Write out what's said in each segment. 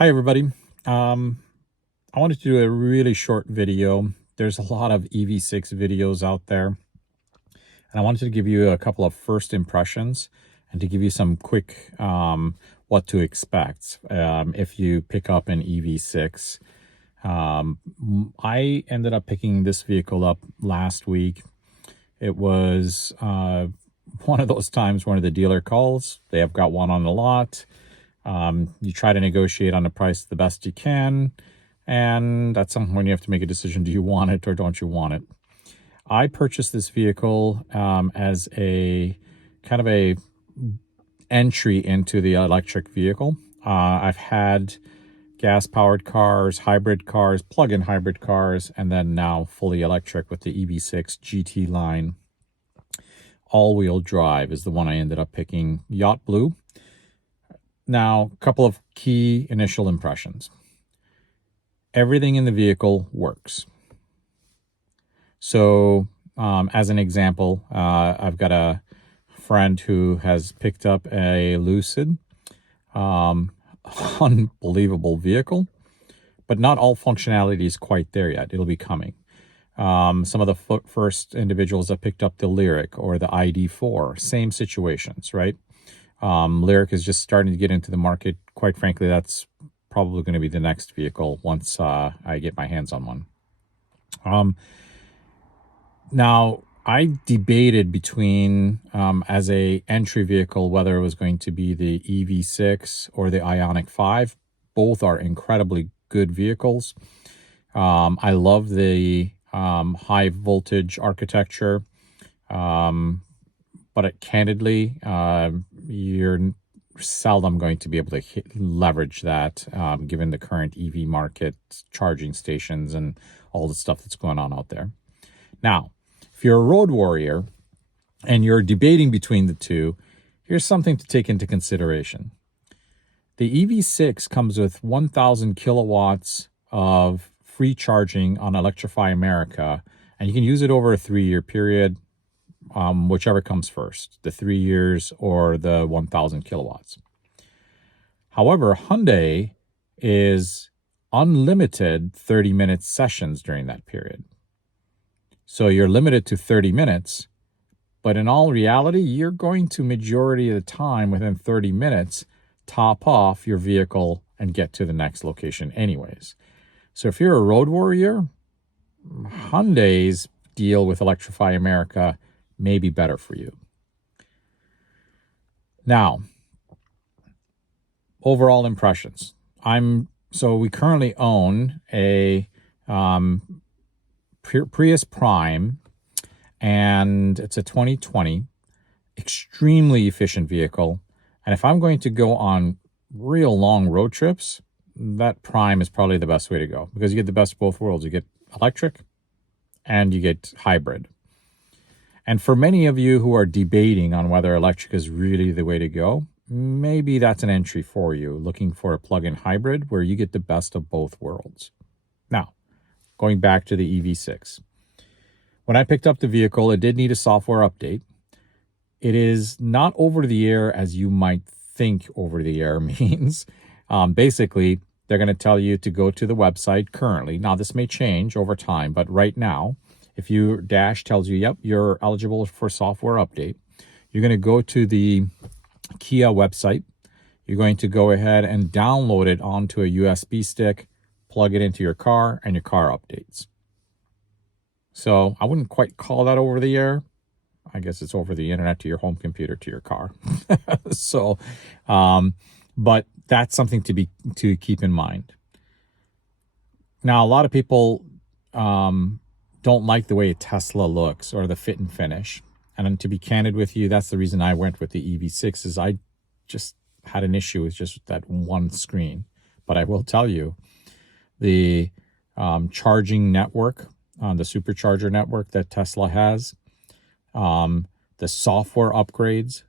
Hi, everybody. I wanted to do a really short video. There's a lot of EV6 videos out there, and I wanted to give you a couple of first impressions and to give you some quick what to expect if you pick up an EV6. I ended up picking this vehicle up last week. It was one of those times when the dealer calls, they have got one on the lot. You try to negotiate on the price the best you can, and at some point you have to make a decision: do you want it or don't you want it? I purchased this vehicle as a kind of a entry into the electric vehicle. I've had gas-powered cars, hybrid cars, plug-in hybrid cars, and then now fully electric with the EV6 GT-Line. All-wheel drive is the one I ended up picking, yacht blue. Now, a couple of key initial impressions. Everything in the vehicle works. So, as an example, I've got a friend who has picked up a Lucid, unbelievable vehicle, but not all functionality is quite there yet. It'll be coming. Some of the first individuals that picked up the Lyric or the ID4, same situations, right? Lyric is just starting to get into the market. Quite frankly, that's probably going to be the next vehicle once I get my hands on one. Now, I debated between, as a entry vehicle, whether it was going to be the EV6 or the Ioniq 5. Both are incredibly good vehicles. I love the high voltage architecture. But candidly, you're seldom going to be able to leverage that given the current EV market, charging stations, and all the stuff that's going on out there. Now, if you're a road warrior and you're debating between the two, here's something to take into consideration. The EV6 comes with 1,000 kilowatts of free charging on Electrify America, and you can use it over a 3-year period. Whichever comes first, the 3 years or the 1,000 kilowatts. However, Hyundai is unlimited 30-minute sessions during that period. So you're limited to 30 minutes, but in all reality, you're going to majority of the time within 30 minutes top off your vehicle and get to the next location anyways. So if you're a road warrior, Hyundai's deal with Electrify America may be better for you. Now, overall impressions. So we currently own a Prius Prime, and it's a 2020, extremely efficient vehicle. And if I'm going to go on real long road trips, that Prime is probably the best way to go, because you get the best of both worlds. You get electric and you get hybrid. And for many of you who are debating on whether electric is really the way to go, maybe that's an entry for you, looking for a plug-in hybrid where you get the best of both worlds. Now, going back to the EV6. When I picked up the vehicle, it did need a software update. It is not over-the-air as you might think over-the-air means. Basically, they're going to tell you to go to the website currently. Now, this may change over time, but right now, if your dash tells you, yep, you're eligible for software update, you're going to go to the Kia website. You're going to go ahead and download it onto a USB stick, plug it into your car, and your car updates. So I wouldn't quite call that over the air. I guess it's over the internet to your home computer to your car. So, but that's something to keep in mind. Now, a lot of people don't like the way a Tesla looks or the fit and finish. And to be candid with you, that's the reason I went with the EV6, is I just had an issue with just that one screen. But I will tell you, the charging network, the supercharger network that Tesla has, the software upgrades,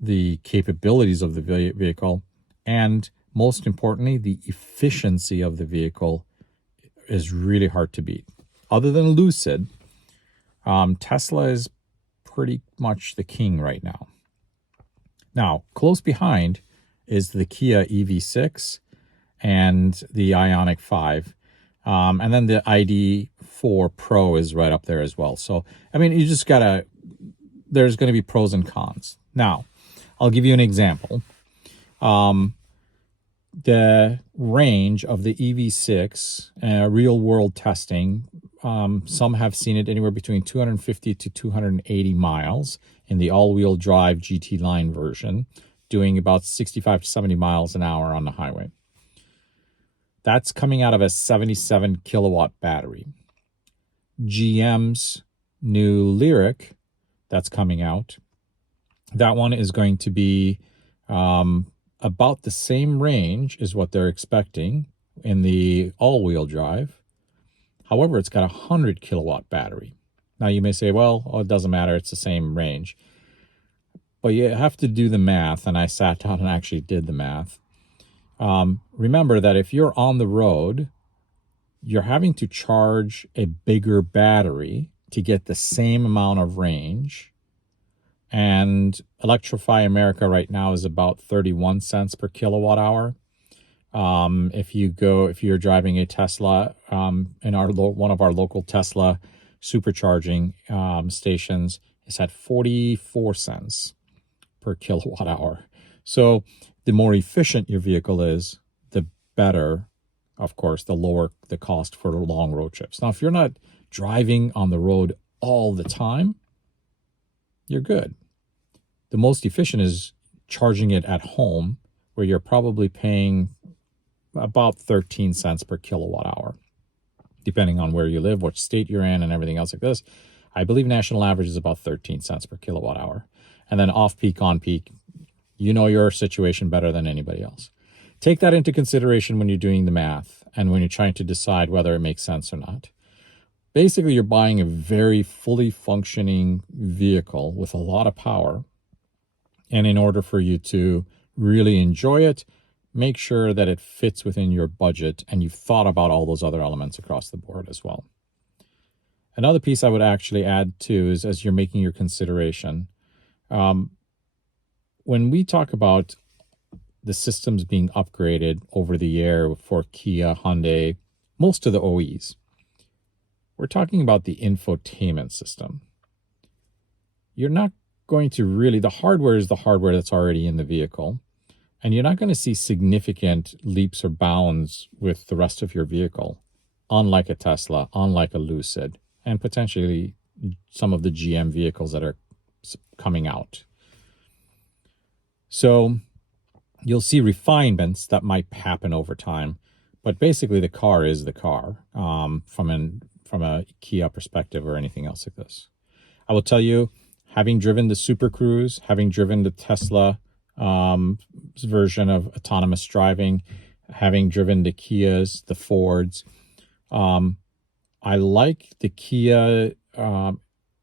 the capabilities of the vehicle, and most importantly, the efficiency of the vehicle is really hard to beat. Other than Lucid, Tesla is pretty much the king right now. Now, close behind is the Kia EV6 and the Ioniq 5. And then the ID4 Pro is right up there as well. So, I mean, you just gotta, there's going to be pros and cons. Now, I'll give you an example. The range of the EV6 real world testing, some have seen it anywhere between 250 to 280 miles in the all-wheel drive GT-Line version, doing about 65 to 70 miles an hour on the highway. That's coming out of a 77 kilowatt battery. GM's new Lyriq that's coming out, that one is going to be about the same range is what they're expecting in the all-wheel drive. However, it's got a 100 kilowatt battery. Now you may say, well, it doesn't matter, it's the same range. But you have to do the math, and I sat down and actually did the math. Remember that if you're on the road, you're having to charge a bigger battery to get the same amount of range. And Electrify America right now is about 31 cents per kilowatt hour. If you're driving a Tesla, in one of our local Tesla supercharging stations, it's at 44 cents per kilowatt hour. So the more efficient your vehicle is, the better, of course, the lower the cost for long road trips. Now, if you're not driving on the road all the time, you're good. The most efficient is charging it at home, where you're probably paying about 13 cents per kilowatt hour, depending on where you live, what state you're in, and everything else like this. I believe national average is about 13 cents per kilowatt hour. And then off-peak, on-peak, you know your situation better than anybody else. Take that into consideration when you're doing the math and when you're trying to decide whether it makes sense or not. Basically, you're buying a very fully functioning vehicle with a lot of power. And in order for you to really enjoy it, make sure that it fits within your budget and you've thought about all those other elements across the board as well. Another piece I would actually add too is, as you're making your consideration, when we talk about the systems being upgraded over the air for Kia, Hyundai, most of the OEs, we're talking about the infotainment system. You're not going to really, the hardware is the hardware that's already in the vehicle, and you're not going to see significant leaps or bounds with the rest of your vehicle, unlike a Tesla, unlike a Lucid, and potentially some of the GM vehicles that are coming out. So you'll see refinements that might happen over time, but basically the car is the car, from a Kia perspective or anything else like this. I will tell you, having driven the Super Cruise, having driven the Tesla version of autonomous driving, having driven the Kias, the Fords, I like the Kia.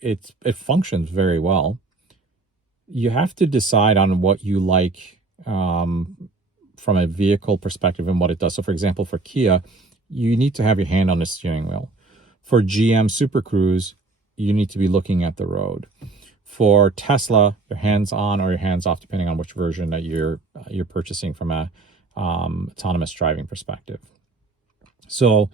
It functions very well. You have to decide on what you like from a vehicle perspective and what it does. So, for example, for Kia, you need to have your hand on the steering wheel. For GM Super Cruise, you need to be looking at the road. For Tesla, your hands on or your hands off, depending on which version that you're purchasing from a autonomous driving perspective. So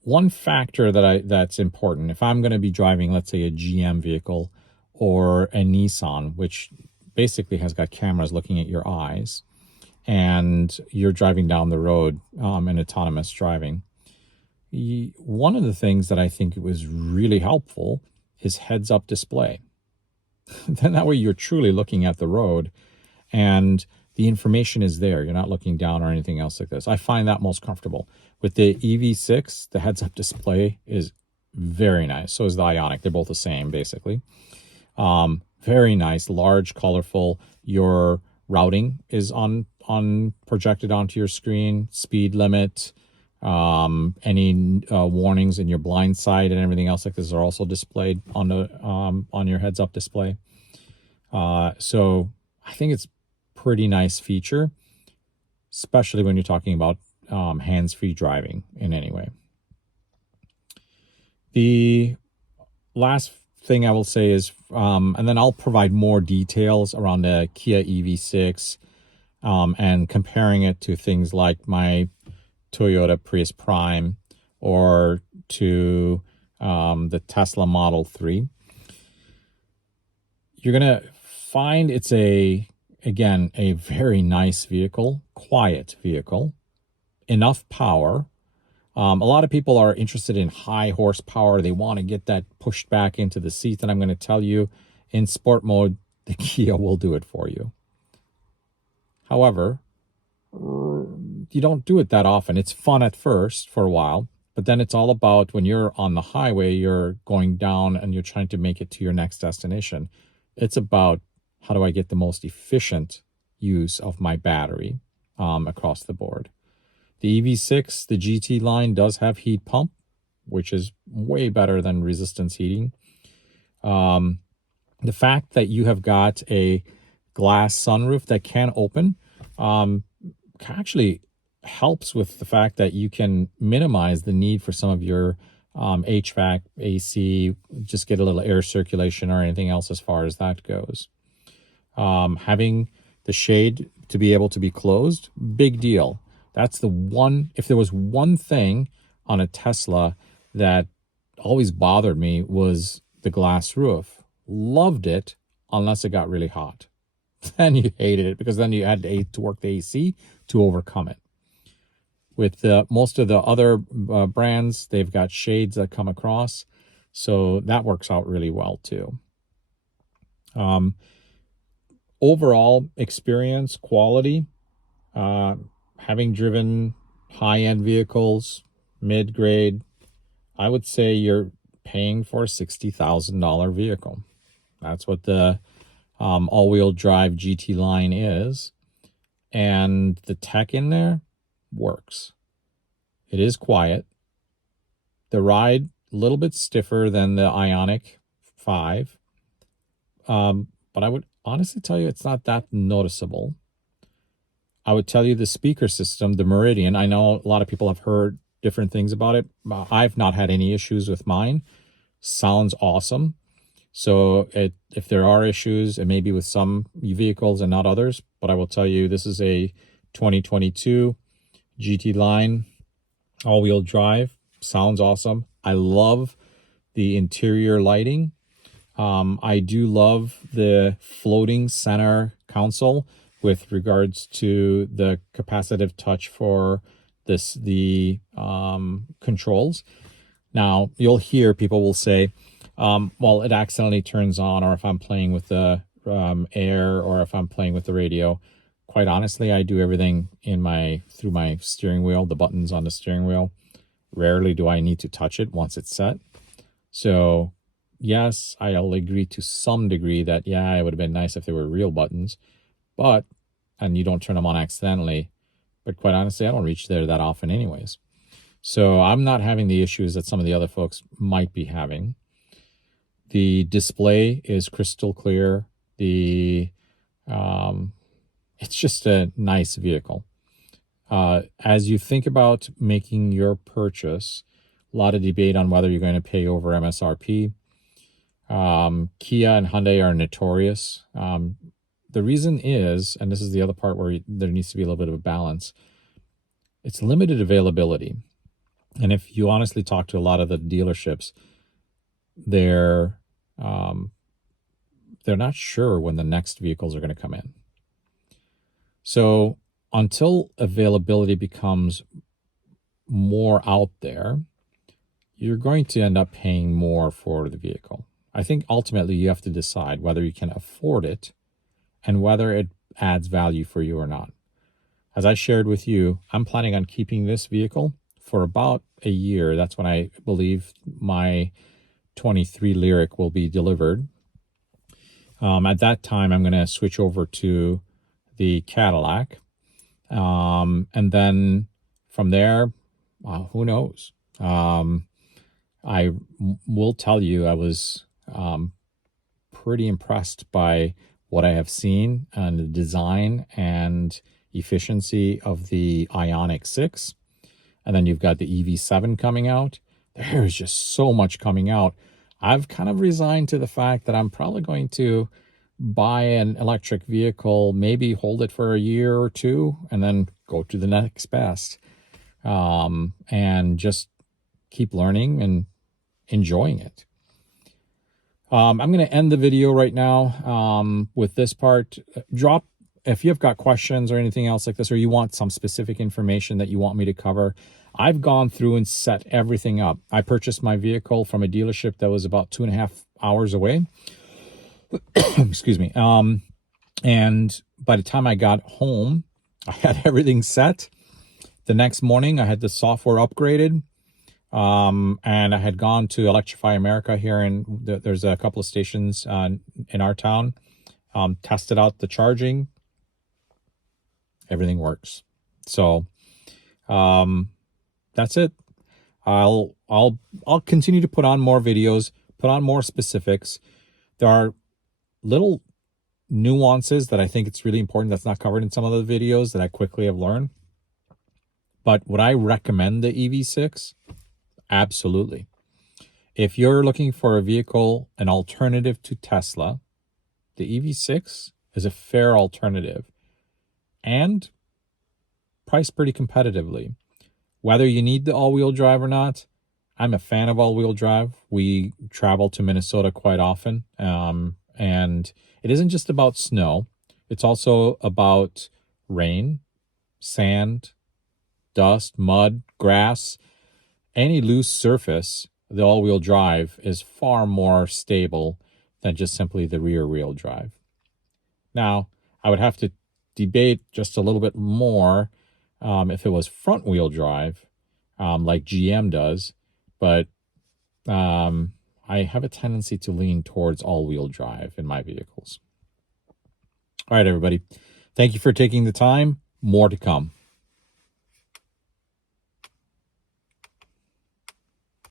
one factor that's important, if I'm going to be driving, let's say, a GM vehicle or a Nissan, which basically has got cameras looking at your eyes, and you're driving down the road in autonomous driving, one of the things that I think was really helpful is heads-up display. Then that way you're truly looking at the road and the information is there. You're not looking down or anything else like this. I find that most comfortable. With the EV6, the heads-up display is very nice. So is the Ioniq. They're both the same, basically. Very nice, large, colorful. Your routing is projected onto your screen, speed limit, any warnings in your blind side and everything else like this are also displayed on your heads-up display. So I think it's pretty nice feature, especially when you're talking about hands-free driving in any way. The last thing I will say is, and then I'll provide more details around the Kia EV6 and comparing it to things like my Toyota Prius Prime or to the Tesla Model 3, you're going to find it's again, a very nice vehicle, quiet vehicle, enough power. A lot of people are interested in high horsepower. They want to get that pushed back into the seat. And I'm going to tell you, in sport mode, the Kia will do it for you. However, you don't do it that often. It's fun at first for a while, but then it's all about when you're on the highway, you're going down and you're trying to make it to your next destination. It's about how do I get the most efficient use of my battery across the board. The EV6, the GT line, does have heat pump, which is way better than resistance heating. The fact that you have got a glass sunroof that can open actually helps with the fact that you can minimize the need for some of your HVAC, AC, just get a little air circulation or anything else as far as that goes. Having the shade to be able to be closed, big deal. That's the one, if there was one thing on a Tesla that always bothered me, was the glass roof. Loved it unless it got really hot. Then you hated it because then you had to work the AC to overcome it. With most of the other brands, they've got shades that come across, so that works out really well too. Overall experience, quality, having driven high-end vehicles, mid-grade, I would say you're paying for a $60,000 vehicle. That's what the all-wheel drive GT line is. And the tech in there works. It is quiet. The ride, a little bit stiffer than the Ioniq 5. But I would honestly tell you it's not that noticeable. I would tell you the speaker system, the Meridian, I know a lot of people have heard different things about it. I've not had any issues with mine. Sounds awesome. So if there are issues, it may be with some vehicles and not others, but I will tell you this is a 2022 GT line all-wheel drive. Sounds awesome. I love the interior lighting. I do love the floating center console with regards to the capacitive touch for the controls. Now, you'll hear people will say, well, it accidentally turns on, or if I'm playing with the air, or if I'm playing with the radio. Quite honestly, I do everything through my steering wheel, the buttons on the steering wheel. Rarely do I need to touch it once it's set. So yes, I'll agree to some degree that, yeah, it would have been nice if they were real buttons, and you don't turn them on accidentally. But quite honestly, I don't reach there that often anyways. So I'm not having the issues that some of the other folks might be having. The display is crystal clear. It's just a nice vehicle. As you think about making your purchase, a lot of debate on whether you're going to pay over MSRP. Kia and Hyundai are notorious. The reason is, and this is the other part where there needs to be a little bit of a balance, it's limited availability. And if you honestly talk to a lot of the dealerships, they're not sure when the next vehicles are going to come in. So until availability becomes more out there, you're going to end up paying more for the vehicle. I think ultimately you have to decide whether you can afford it and whether it adds value for you or not. As I shared with you, I'm planning on keeping this vehicle for about a year. That's when I believe my 23 Lyriq will be delivered. At that time, I'm going to switch over to the Cadillac. And then from there, who knows? I will tell you, I was pretty impressed by what I have seen and the design and efficiency of the Ioniq 6. And then you've got the EV7 coming out. There is just so much coming out. I've kind of resigned to the fact that I'm probably going to buy an electric vehicle, maybe hold it for a year or two, and then go to the next best. And just keep learning and enjoying it. I'm going to end the video right now with this part. Drop if you've got questions or anything else like this, or you want some specific information that you want me to cover. I've gone through and set everything up. I purchased my vehicle from a dealership that was about 2.5 hours away. Excuse me. And by the time I got home, I had everything set. The next morning, I had the software upgraded. And I had gone to Electrify America here, and there's a couple of stations in our town. Tested out the charging. Everything works. So that's it. I'll continue to put on more videos, put on more specifics. There are little nuances that I think it's really important that's not covered in some of the videos that I quickly have learned. But would I recommend the EV6? Absolutely. If you're looking for a vehicle, an alternative to Tesla, the EV6 is a fair alternative and priced pretty competitively. Whether you need the all-wheel drive or not, I'm a fan of all-wheel drive. We travel to Minnesota quite often, and it isn't just about snow. It's also about rain, sand, dust, mud, grass. Any loose surface, the all-wheel drive is far more stable than just simply the rear-wheel drive. Now, I would have to debate just a little bit more if it was front-wheel drive, like GM does, but I have a tendency to lean towards all-wheel drive in my vehicles. All right, everybody. Thank you for taking the time. More to come.